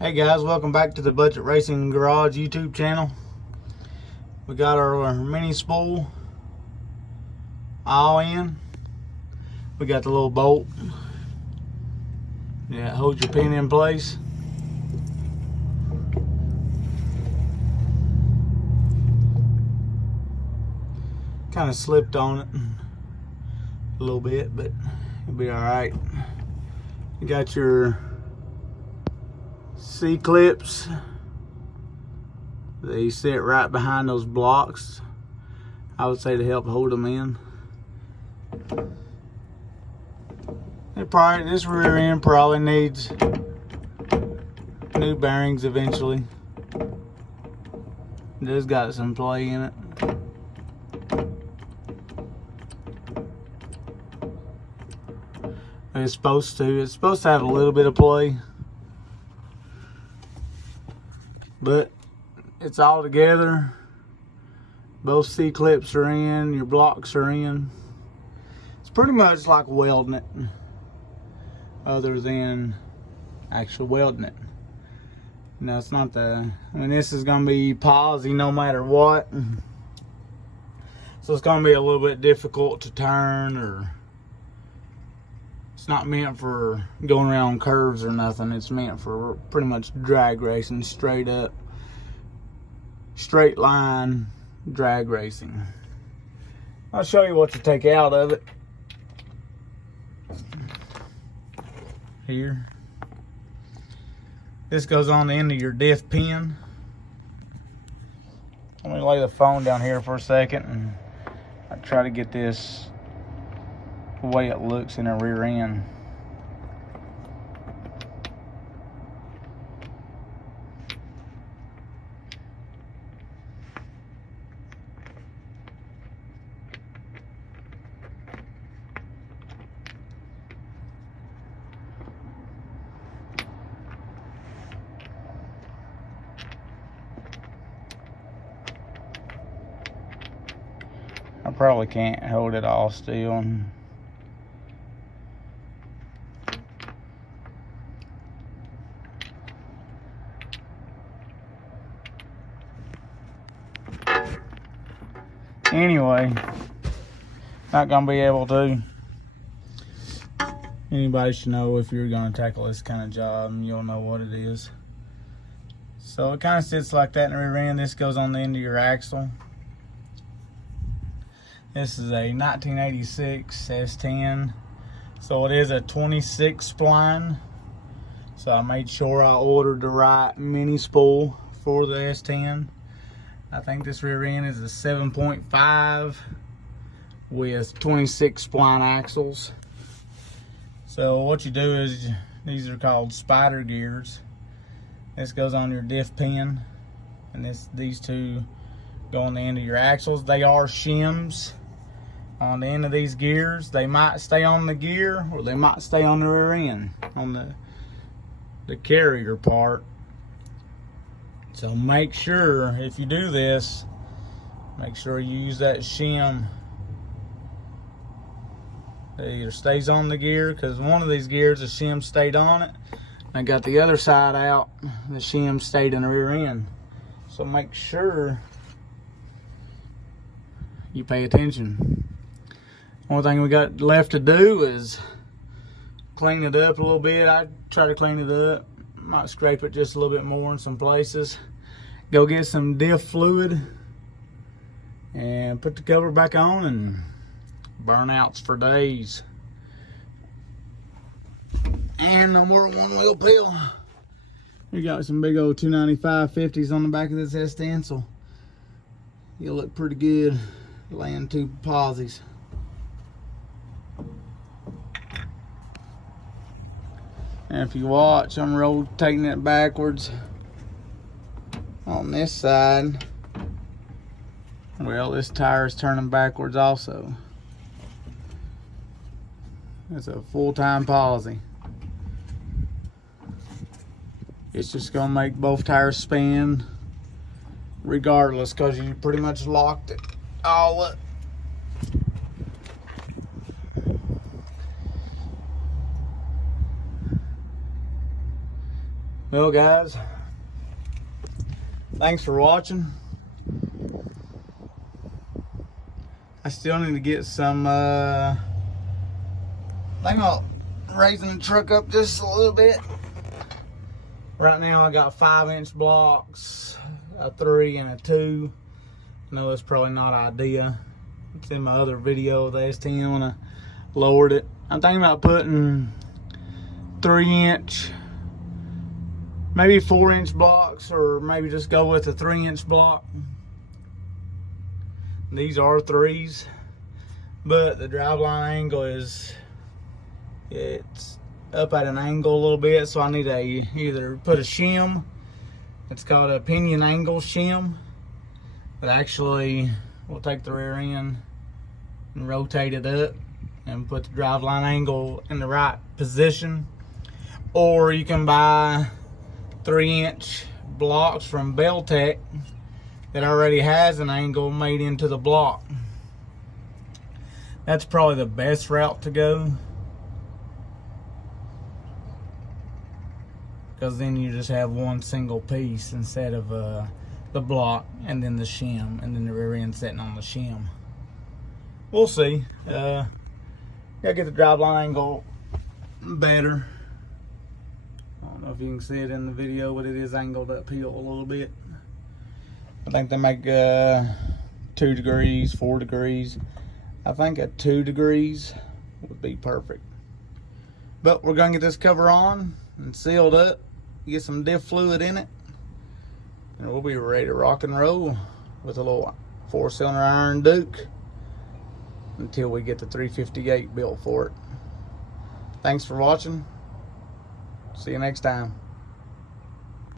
Hey guys, welcome back to the Budget Racing Garage YouTube channel. We got our mini spool all in. We got the little bolt. Yeah, it holds your pin in place. Kind of slipped on it a little bit, but it'll be alright. You got your C-clips. They sit right behind those blocks, I would say, to help hold them in. This rear end probably needs new bearings eventually. It has got some play in it. It's supposed to have a little bit of play, but it's all together. Both C-clips are in, your blocks are in. It's pretty much like welding it, other than actual welding it. No, it's not this is gonna be posi no matter what. So it's gonna be a little bit difficult to turn, or it's not meant for going around curves or nothing. It's meant for pretty much drag racing, straight up, straight line drag racing. I'll show you what to take out of it here. This goes on the end of your diff pin. Let me lay the phone down here for a second and I try to get this the way it looks in the rear end. I probably can't hold it all still. Anyway, not gonna be able to. Anybody should know, if you're gonna tackle this kind of job, you'll know what it is. So it kind of sits like that in the rear end. This goes on the end of your axle. This is a 1986 S10, so it is a 26 spline. So I made sure I ordered the right mini spool for the S10. I think this rear end is a 7.5 with 26 spline axles. So what you do is, these are called spider gears. This goes on your diff pin, and these two go on the end of your axles. They are shims on the end of these gears. They might stay on the gear, or they might stay on the rear end, on the carrier part. So make sure, if you do this, make sure you use that shim. It either stays on the gear, because one of these gears, the shim stayed on it. I got the other side out, the shim stayed in the rear end. So make sure you pay attention. Only thing we got left to do is clean it up a little bit. I try to clean it up. Might scrape it just a little bit more in some places. Go get some diff fluid and put the cover back on, and burnouts for days. And no more one wheel pill. We got some big old 295 50s on the back of this S10, so you'll look pretty good laying two posies. And if you watch, I'm rotating it backwards on this side. Well, this tire is turning backwards also. It's a full-time posi. It's just gonna make both tires spin regardless, because you pretty much locked it all up. Well, guys, thanks for watching. I still need to get some, I think I'll raising the truck up just a little bit. Right now I got 5-inch blocks, a 3 and a 2. I know that's probably not ideal. It's in my other video of the S10 when I lowered it. I'm thinking about putting 3-inch, maybe 4-inch blocks, or maybe just go with a 3-inch block. These are 3s, but the driveline angle it's up at an angle a little bit, so I need to either put a shim. It's called a pinion angle shim, that actually will take the rear end and rotate it up and put the driveline angle in the right position. Or you can buy 3-inch blocks from Beltec that already has an angle made into the block. That's probably the best route to go, because then you just have one single piece instead of the block and then the shim, and then the rear end sitting on the shim. We'll see. Gotta get the driveline angle better. I don't know if you can see it in the video, but it is angled uphill a little bit. I think they make 2 degrees, 4 degrees. I think at 2 degrees would be perfect. But we're gonna get this cover on and sealed up, get some diff fluid in it, and we'll be ready to rock and roll with a little 4-cylinder iron Duke until we get the 358 built for it. Thanks for watching. See you next time.